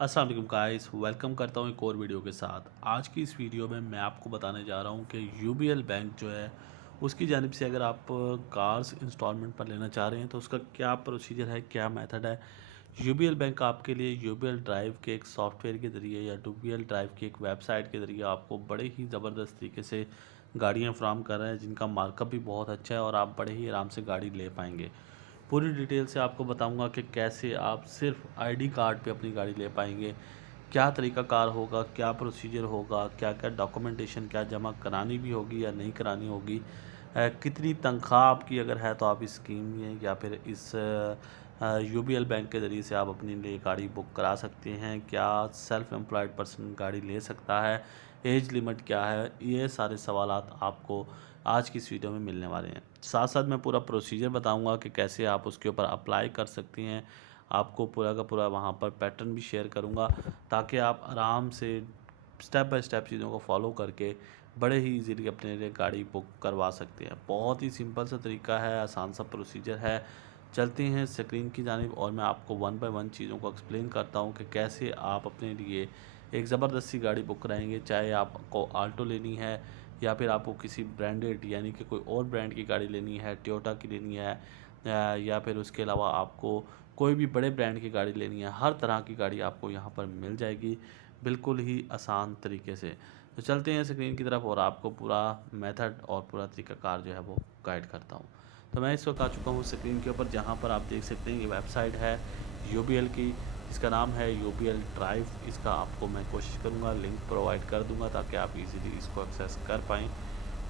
अस्सलाम वालेकुम guys, welcome करता हूँ एक और वीडियो के साथ। आज की इस वीडियो में मैं आपको बताने जा रहा हूँ कि यूबीएल बैंक जो है उसकी जानिब से अगर आप कार्स इंस्टॉलमेंट पर लेना चाह रहे हैं तो उसका क्या प्रोसीजर है, क्या मेथड है। यूबीएल बैंक आपके लिए यूबीएल ड्राइव के एक सॉफ्टवेयर के ज़रिए या यूबीएल ड्राइव की एक वेबसाइट के ज़रिए आपको बड़े ही ज़बरदस्त तरीके से गाड़ियाँ फ्राहम कर रहे हैं, जिनका मार्कअप भी बहुत अच्छा है और आप बड़े ही आराम से गाड़ी ले पाएंगे। पूरी डिटेल से आपको बताऊंगा कि कैसे आप सिर्फ आईडी कार्ड पे अपनी गाड़ी ले पाएंगे, क्या तरीक़ाकार होगा, क्या प्रोसीजर होगा, क्या-क्या डॉक्यूमेंटेशन क्या जमा करानी भी होगी या नहीं करानी होगी, कितनी तनख्वाह आपकी अगर है तो आप इस स्कीम में या फिर इस यूबीएल बैंक के ज़रिए से आप अपने लिए गाड़ी बुक करा सकते हैं। क्या सेल्फ एम्प्लॉयड पर्सन गाड़ी ले सकता है, एज लिमिट क्या है, ये सारे सवालात आपको आज की इस वीडियो में मिलने वाले हैं। साथ साथ मैं पूरा प्रोसीजर बताऊंगा कि कैसे आप उसके ऊपर अप्लाई कर सकती हैं। आपको पूरा का पूरा वहाँ पर पैटर्न भी शेयर करूँगा ताकि आप आराम से स्टेप बाय स्टेप चीज़ों को फॉलो करके बड़े ही इजीली अपने लिए गाड़ी बुक करवा सकते हैं। बहुत ही सिंपल सा तरीका है, आसान सा प्रोसीजर है। चलते हैं स्क्रीन की जानिब और मैं आपको वन बाय वन चीज़ों को एक्सप्लेन करता हूँ कि कैसे आप अपने लिए एक ज़बरदस्त सी गाड़ी बुक कराएंगे। चाहे आपको आल्टो लेनी है या फिर आपको किसी ब्रांडेड यानी कि कोई और ब्रांड की गाड़ी लेनी है, टोयोटा की लेनी है, या फिर उसके अलावा आपको कोई भी बड़े ब्रांड की गाड़ी लेनी है, हर तरह की गाड़ी आपको यहाँ पर मिल जाएगी बिल्कुल ही आसान तरीके से। तो चलते हैं स्क्रीन की तरफ और आपको पूरा मेथड और पूरा तरीक़ाकार जो है वो गाइड करता हूँ। तो मैं इस वक्त आ चुका हूँ स्क्रीन के ऊपर, जहाँ पर आप देख सकते हैं ये वेबसाइट है यूबीएल की। इसका नाम है यूबीएल ड्राइव। इसका आपको मैं कोशिश करूँगा लिंक प्रोवाइड कर दूँगा ताकि आप इजीली इसको एक्सेस कर पाएँ।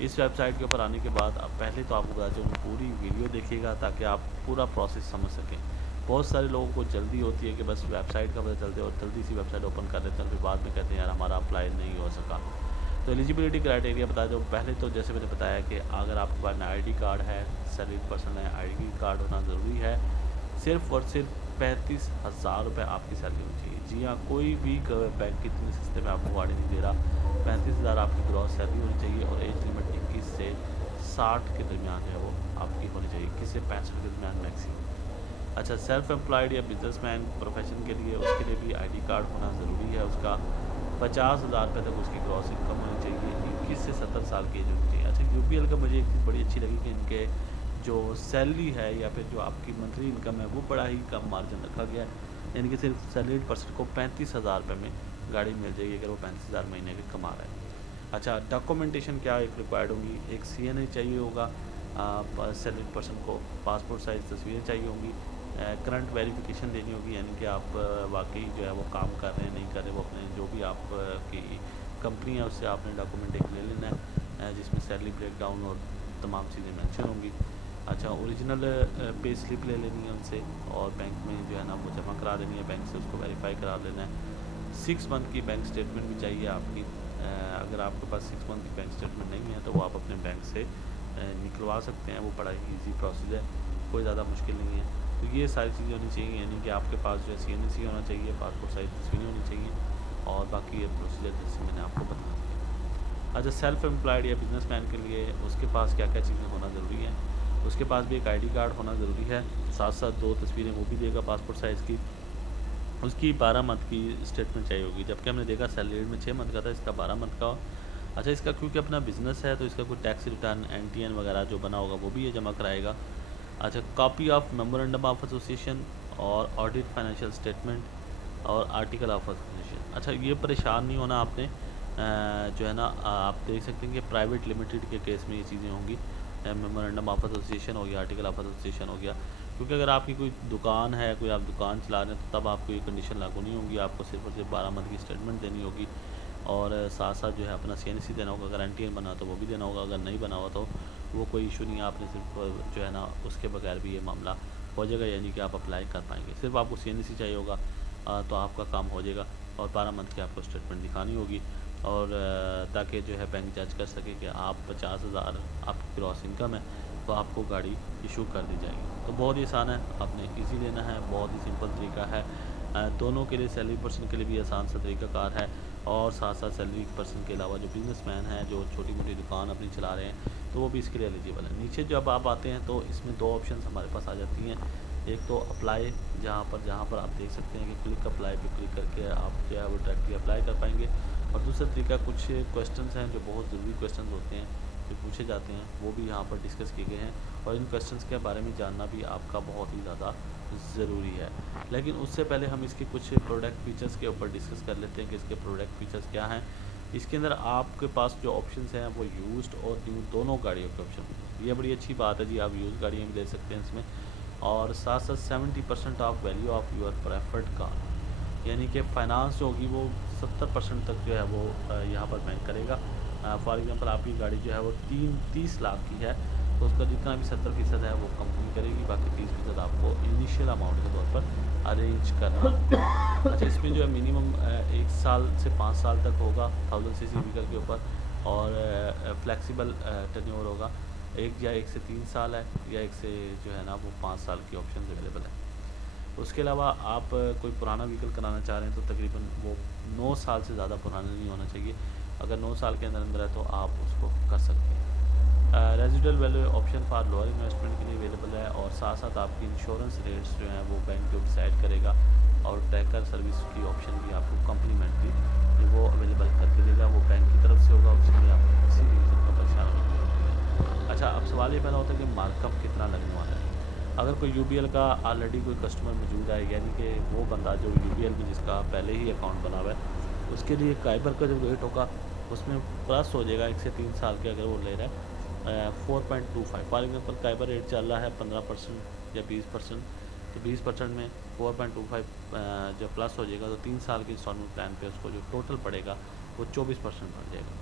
इस वेबसाइट के ऊपर आने के बाद आप पहले तो आपको बता दूँ पूरी वीडियो देखिएगा ताकि आप पूरा प्रोसेस समझ सकें। बहुत सारे लोगों को जल्दी होती है कि बस वेबसाइट का पता चलते और जल्दी सी वेबसाइट ओपन कर लेते हैं, फिर बाद में कहते हैं यार हमारा अप्लाई नहीं हो सका। तो एलिजिबिलिटी क्राइटेरिया बता दो। पहले तो जैसे मैंने बताया कि अगर आपके पास आईडी कार्ड है, सैलरीड पर्सन है, आईडी कार्ड होना ज़रूरी है। सिर्फ़ और सिर्फ 35,000 रुपये आपकी सैलरी होनी चाहिए। जी हाँ, कोई भी बैंक इतने सस्ते में आपको गाड़ी नहीं दे रहा। 35,000 आपकी ग्रॉस सैलरी होनी चाहिए और एज लिमिट 21 से 60 के दरमियान है वो आपकी होनी चाहिए, 21 से 65 के दरमियान मैक्सिमम। अच्छा, सेल्फ एम्प्लॉयड या बिजनेसमैन प्रोफेशन के लिए उसके लिए भी आईडी कार्ड होना ज़रूरी है। उसका 50,000 रुपये तक उसकी ग्रॉस इनकम होनी चाहिए, 21 से 70 साल की एज होनी चाहिए। अच्छा, यूपीएल का मुझे एक चीज़ बड़ी अच्छी लगी कि इनके जो सैलरी है या फिर जो आपकी मंथली इनकम है वो बड़ा ही कम मार्जिन रखा गया है। यानी कि सिर्फ सैलरीड पर्सन को 35,000 रुपये में गाड़ी मिल जाएगी अगर वो 35,000 महीने के कमा रहा है। अच्छा, डॉक्यूमेंटेशन क्या एक रिक्वायर्ड होंगी, एक सीएनए चाहिए होगा, सैलरीड पर्सन को पासपोर्ट साइज़ तस्वीरें चाहिए होंगी, करंट वेरिफिकेशन देनी होगी यानी कि आप वाकई जो है वो काम कर रहे हैं नहीं कर रहे, वो अपने जो भी आप की कंपनी है उससे आपने डॉक्यूमेंट एक ले लेना है, जिसमें सैलरी ब्रेकडाउन और तमाम चीज़ें मेंशन होंगी। अच्छा, ओरिजिनल पे स्लिप ले लेनी है उनसे और बैंक में जो है ना वो जमा करा देनी है, बैंक से उसको वेरीफाई करा लेना है। 6 मंथ की बैंक स्टेटमेंट भी चाहिए आपकी। अगर आपके पास 6 मंथ की बैंक स्टेटमेंट नहीं है तो वो आप अपने बैंक से निकलवा सकते हैं। वो बड़ा ही ईजी प्रोसेस है, कोई ज़्यादा मुश्किल नहीं है। तो ये सारी चीज़ें होनी चाहिए, यानी कि आपके पास जो है सीएनसी होना चाहिए, पासपोर्ट साइज़ तस्वीरें होनी चाहिए और बाकी ये प्रोसीजर जैसे मैंने आपको बता दिया। अच्छा, सेल्फ एम्प्लॉयड या बिजनेसमैन के लिए उसके पास क्या क्या चीज़ें होना ज़रूरी है। उसके पास भी एक आईडी कार्ड होना ज़रूरी है, साथ साथ 2 तस्वीरें वो भी देगा पासपोर्ट साइज़ की। उसकी 12 मंथ की स्टेटमेंट चाहिए होगी, जबकि हमने देखा सैलरी में 6 मंथ का था, इसका 12 मंथ का हो। अच्छा, इसका क्योंकि अपना बिज़नेस है तो इसका कोई टैक्स रिटर्न एनटीएन वगैरह जो बना होगा वो भी ये जमा कराएगा। अच्छा, copy of memorandum of association और ऑडिट फाइनेंशियल स्टेटमेंट और आर्टिकल ऑफ एसोसिएशन। अच्छा, ये परेशान नहीं होना आपने, जो है ना आप देख सकते हैं कि प्राइवेट लिमिटेड के केस में ये चीज़ें होंगी। मेमोरेंडम ऑफ एसोसिएशन हो गया, आर्टिकल ऑफ एसोसिएशन हो गया। क्योंकि अगर आपकी कोई दुकान है, कोई आप दुकान चला रहे हैं तो तब आपको ये कंडीशन लागू नहीं होगी। आपको सिर्फ और सिर्फ 12 मंथ की स्टेटमेंट देनी होगी और साथ साथ जो है अपना सीएनसी देना होगा। अगर एनटीएन बना तो वो भी देना होगा, अगर नहीं बना हुआ तो वो कोई इशू नहीं है। आपने सिर्फ जो है ना उसके बगैर भी ये मामला हो जाएगा, यानी कि आप अप्लाई कर पाएंगे। सिर्फ आपको सीएनसी चाहिए होगा तो आपका काम हो जाएगा और 12 मंथ की आपको स्टेटमेंट दिखानी होगी और ताकि जो है बैंक जज कर सके कि आप 50,000 आपकी ग्रॉस इनकम है तो आपको गाड़ी इशू कर दी जाएगी। तो बहुत ही आसान है, आपने इजी लेना है, बहुत ही सिंपल तरीका है। दोनों के लिए, सैलरी पर्सन के लिए भी आसान सा तरीक़ाकार है और साथ साथ सैलरी पर्सन के अलावा जो बिज़नेसमैन हैं जो छोटी मोटी दुकान अपनी चला रहे हैं तो वो भी इसके लिए एलिजिबल है। नीचे जब आप आते हैं तो इसमें 2 ऑप्शन हमारे पास आ जाती हैं। एक तो अप्लाई, जहाँ पर आप देख सकते हैं कि क्लिक अप्लाई पे क्लिक करके आप जो है वो डायरेक्टली अप्लाई कर पाएंगे। और दूसरा तरीका, कुछ क्वेश्चंस हैं जो बहुत ज़रूरी क्वेश्चंस होते हैं जो पूछे जाते हैं, वो भी यहाँ पर डिस्कस किए गए हैं और इन क्वेश्चंस के बारे में जानना भी आपका बहुत ही ज़्यादा ज़रूरी है। लेकिन उससे पहले हम इसके कुछ प्रोडक्ट फीचर्स के ऊपर डिस्कस कर लेते हैं कि इसके प्रोडक्ट फीचर्स क्या हैं। इसके अंदर आपके पास जो ऑप्शंस हैं वो यूज्ड और न्यू दोनों गाड़ियों के ऑप्शन हैं। ये बड़ी अच्छी बात है जी, आप यूज़ गाड़ियाँ भी ले सकते हैं इसमें। और साथ साथ 70% of value of your preferred car, यानी कि फ़ाइनेंस जो होगी वो 70% तक जो है वो यहाँ पर बैंक करेगा। फॉर एग्जांपल आपकी गाड़ी जो है वो 30 लाख की है, तो उसका जितना भी 70% है वो कंपनी करेगी, बाकी 30% आपको इनिशियल अमाउंट के तौर पर अरेंज करना है। अच्छा, इसमें जो है मिनिमम 1 साल से 5 साल तक होगा 1000 सीसी व्हीकल के ऊपर, और फ्लेक्सिबल टेन्योर होगा। एक से 3 साल है, या एक से जो है ना वो 5 साल की ऑप्शन अवेलेबल है। उसके अलावा आप कोई पुराना व्हीकल कराना चाह रहे हैं तो तकरीबन वो 9 साल से ज़्यादा पुराना नहीं होना चाहिए। अगर 9 साल के अंदर अंदर है तो आप उसको कर सकते हैं। Residual value option for lower investment के लिए अवेलेबल है, और साथ साथ आपकी इंश्योरेंस रेट्स जो हैं वो बैंक जो डिसाइड करेगा, और ट्रैकर सर्विस की ऑप्शन भी आपको कम्प्लीमेंट्री वो अवेलेबल करके देगा, वो बैंक की तरफ से होगा, उसके लिए आपको किसी भी किस्म का परेशान नहीं होगा। अच्छा, अब सवाल ये पैदा होता है कि मार्कअप कितना लगने वाला है। अगर कोई यूबीएल का ऑलरेडी कोई कस्टमर मौजूद है, यानी कि वो बंदा जो यूबीएल में जिसका पहले ही अकाउंट बना हुआ है, उसके लिए काइबर का जो रेट होगा उसमें प्लस हो जाएगा 1 से 3 साल के अगर वो ले रहा है 4.25। फॉर एग्जाम्पल काइबर रेट चल रहा है 15% या 20%, तो 20% में 4.25 जब प्लस हो जाएगा तो 3 साल के इंस्टॉलमेंट प्लान पे उसको जो टोटल पड़ेगा वो 24% बढ़ जाएगा।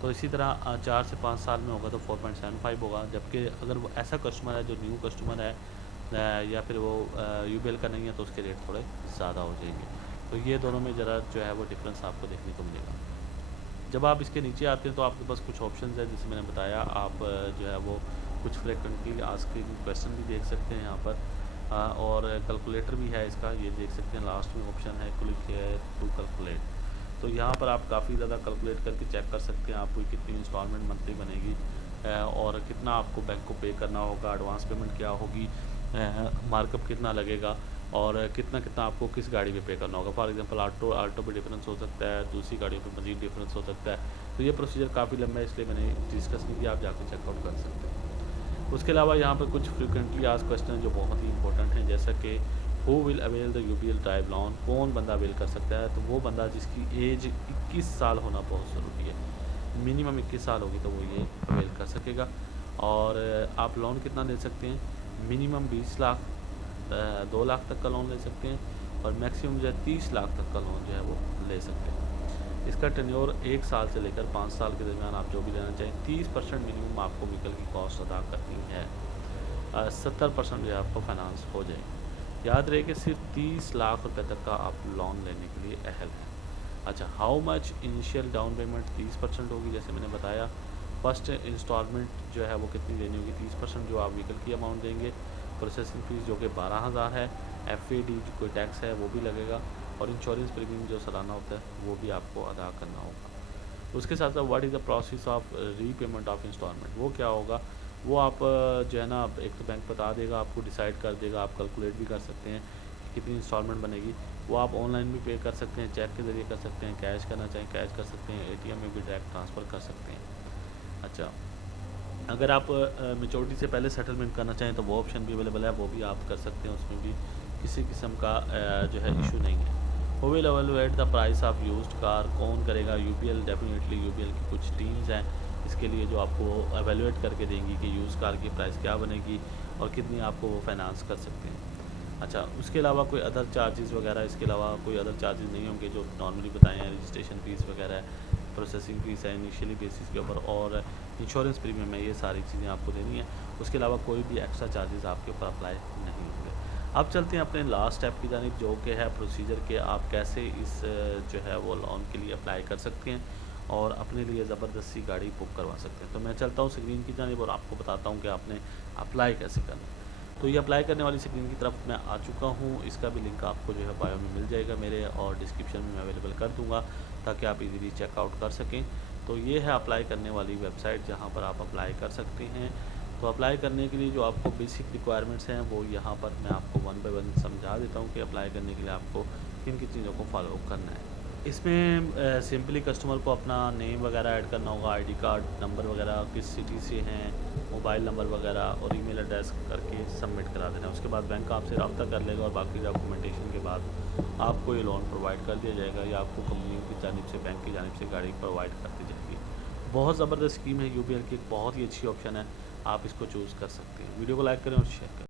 तो इसी तरह 4 से 5 साल में होगा तो 4.75 होगा। जबकि अगर वो ऐसा कस्टमर है जो न्यू कस्टमर है या फिर वो यूबीएल का नहीं है, तो उसके रेट थोड़े ज़्यादा हो जाएंगे। तो ये दोनों में ज़रा जो है वो डिफरेंस आपको देखने को मिलेगा। जब आप इसके नीचे आते हैं तो आपके पास कुछ ऑप्शन है, जैसे मैंने बताया, आप जो है वो कुछ फ्रिक्वेंटली आस्क्ड क्वेश्चन भी देख सकते हैं यहाँ पर, और कैलकुलेटर भी है इसका, ये देख सकते हैं लास्ट में ऑप्शन है क्लिक हियर टू कैलकुलेट। तो यहाँ पर आप काफ़ी ज़्यादा कैलकुलेट करके चेक कर सकते हैं आपको कितनी इंस्टॉलमेंट मंथली बनेगी, और कितना आपको बैंक को पे करना होगा, एडवांस पेमेंट क्या होगी, मार्कअप कितना लगेगा, और कितना कितना आपको किस गाड़ी पे पे करना होगा। फॉर एग्जांपल ऑल्टो पे डिफरेंस हो सकता है, दूसरी गाड़ियों पे मज़ीद डिफरेंस हो सकता है। तो ये प्रोसीजर काफ़ी लंबा है, इसलिए मैंने डिस्कस नहीं किया, आप जाकर चेकआउट कर सकते हैं। उसके अलावा यहाँ पर कुछ फ्रिक्वेंटली आस्क्ड क्वेश्चन जो बहुत ही इंपॉर्टेंट हैं, जैसा कि who will avail the UBL drive loan, कौन बंदा अवेल कर सकता है। तो वो बंदा जिसकी एज 21 साल होना बहुत ज़रूरी है, मिनिमम 21 साल होगी तो वो ये अवेल कर सकेगा। और आप लोन कितना ले सकते हैं, मिनिमम 20 लाख 2 लाख तक का लोन ले सकते हैं, और मैक्सिमम जो है 30 लाख तक का लोन जो है वो ले सकते हैं। इसका टेन्योर 1 साल से लेकर 5 साल के दरमियान आप जो भी लेना चाहें। 30% मिनिमम आपको व्हीकल की कॉस्ट अदा करनी है, 70% जो है आपको फाइनेंस हो जाएगी। याद रहे कि सिर्फ 30 लाख रुपए तक का आप लोन लेने के लिए अहल हैं। अच्छा, how much initial down payment 30% होगी, जैसे मैंने बताया। फर्स्ट इंस्टॉलमेंट जो है वो कितनी देनी होगी, 30% जो आप व्हीकल की अमाउंट देंगे। प्रोसेसिंग फ़ीस जो कि 12,000 है, FAD कोई टैक्स है वो भी लगेगा, और इंश्योरेंस प्रीमियम जो सालाना होता है वो भी आपको अदा करना होगा। उसके साथ साथ what is the process of repayment of instalment, वो क्या होगा, वो आप जो है ना, एक तो बैंक बता देगा आपको, डिसाइड कर देगा, आप कैलकुलेट भी कर सकते हैं कि कितनी इंस्टॉलमेंट बनेगी। वो आप ऑनलाइन भी पे कर सकते हैं, चेक के ज़रिए कर सकते हैं, कैश करना चाहें कैश कर सकते हैं, ATM में भी डायरेक्ट ट्रांसफ़र कर सकते हैं। अच्छा, अगर आप मैच्योरिटी से पहले सेटलमेंट करना चाहें तो वो ऑप्शन भी अवेलेबल है, वो भी आप कर सकते हैं, उसमें भी किसी किस्म का जो है इशू नहीं है। वो will evaluate the price of used car, कौन करेगा, यूबीएल। डेफिनेटली यूबीएल की कुछ टीम्स हैं इसके लिए जो आपको एवेलुएट करके देंगी कि यूज़ कार की प्राइस क्या बनेगी और कितनी आपको वो फाइनेंस कर सकते हैं। अच्छा, उसके अलावा कोई अदर चार्जेस वगैरह, इसके अलावा कोई अदर चार्जेस नहीं होंगे जो नॉर्मली बताए हैं। रजिस्ट्रेशन फ़ीस वगैरह है, प्रोसेसिंग फ़ीस है इनिशियली बेसिस के ऊपर, और इंश्योरेंस प्रीमियम है, ये सारी चीज़ें आपको देनी है। उसके अलावा कोई भी एक्स्ट्रा चार्जेस आपके ऊपर अप्लाई नहीं होंगे। अब चलते हैं अपने लास्ट स्टेप की जानिब, जो कि है प्रोसीजर के आप कैसे इस जो है वो लोन के लिए अप्लाई कर सकते हैं और अपने लिए ज़बरदस्ती गाड़ी बुक करवा सकते हैं। तो मैं चलता हूँ स्क्रीन की जानिब और आपको बताता हूँ कि आपने अप्लाई कैसे करना है। तो ये अप्लाई करने वाली स्क्रीन की तरफ मैं आ चुका हूँ। इसका भी लिंक आपको जो है बायो में मिल जाएगा मेरे, और डिस्क्रिप्शन में मैं अवेलेबल कर दूँगा ताकि आप इजीली चेकआउट कर सकें। तो ये है अप्लाई करने वाली वेबसाइट जहाँ पर आप अप्लाई कर सकते हैं। तो अप्लाई करने के लिए जो आपको बेसिक रिक्वायरमेंट्स हैं वो यहाँ पर मैं आपको वन बाय वन समझा देता हूँ कि अप्लाई करने के लिए आपको किन किन चीज़ों को फॉलो करना है। इसमें सिंपली कस्टमर को अपना नेम वगैरह ऐड करना होगा, आईडी कार्ड नंबर वगैरह, किस सिटी से हैं, मोबाइल नंबर वगैरह और ईमेल एड्रेस करके सबमिट करा देना है। उसके बाद बैंक आपसे रब्ता कर लेगा और बाकी डॉक्यूमेंटेशन के बाद आपको ये लोन प्रोवाइड कर दिया जाएगा या आपको कंपनी की जानिब से, बैंक की जानिब से गाड़ी प्रोवाइड कर दी जाएगी। बहुत ज़बरदस्त स्कीम है, यूबीएल की एक बहुत ही अच्छी ऑप्शन है, आप इसको चूज़ कर सकते हैं। वीडियो को लाइक करें और शेयर करें।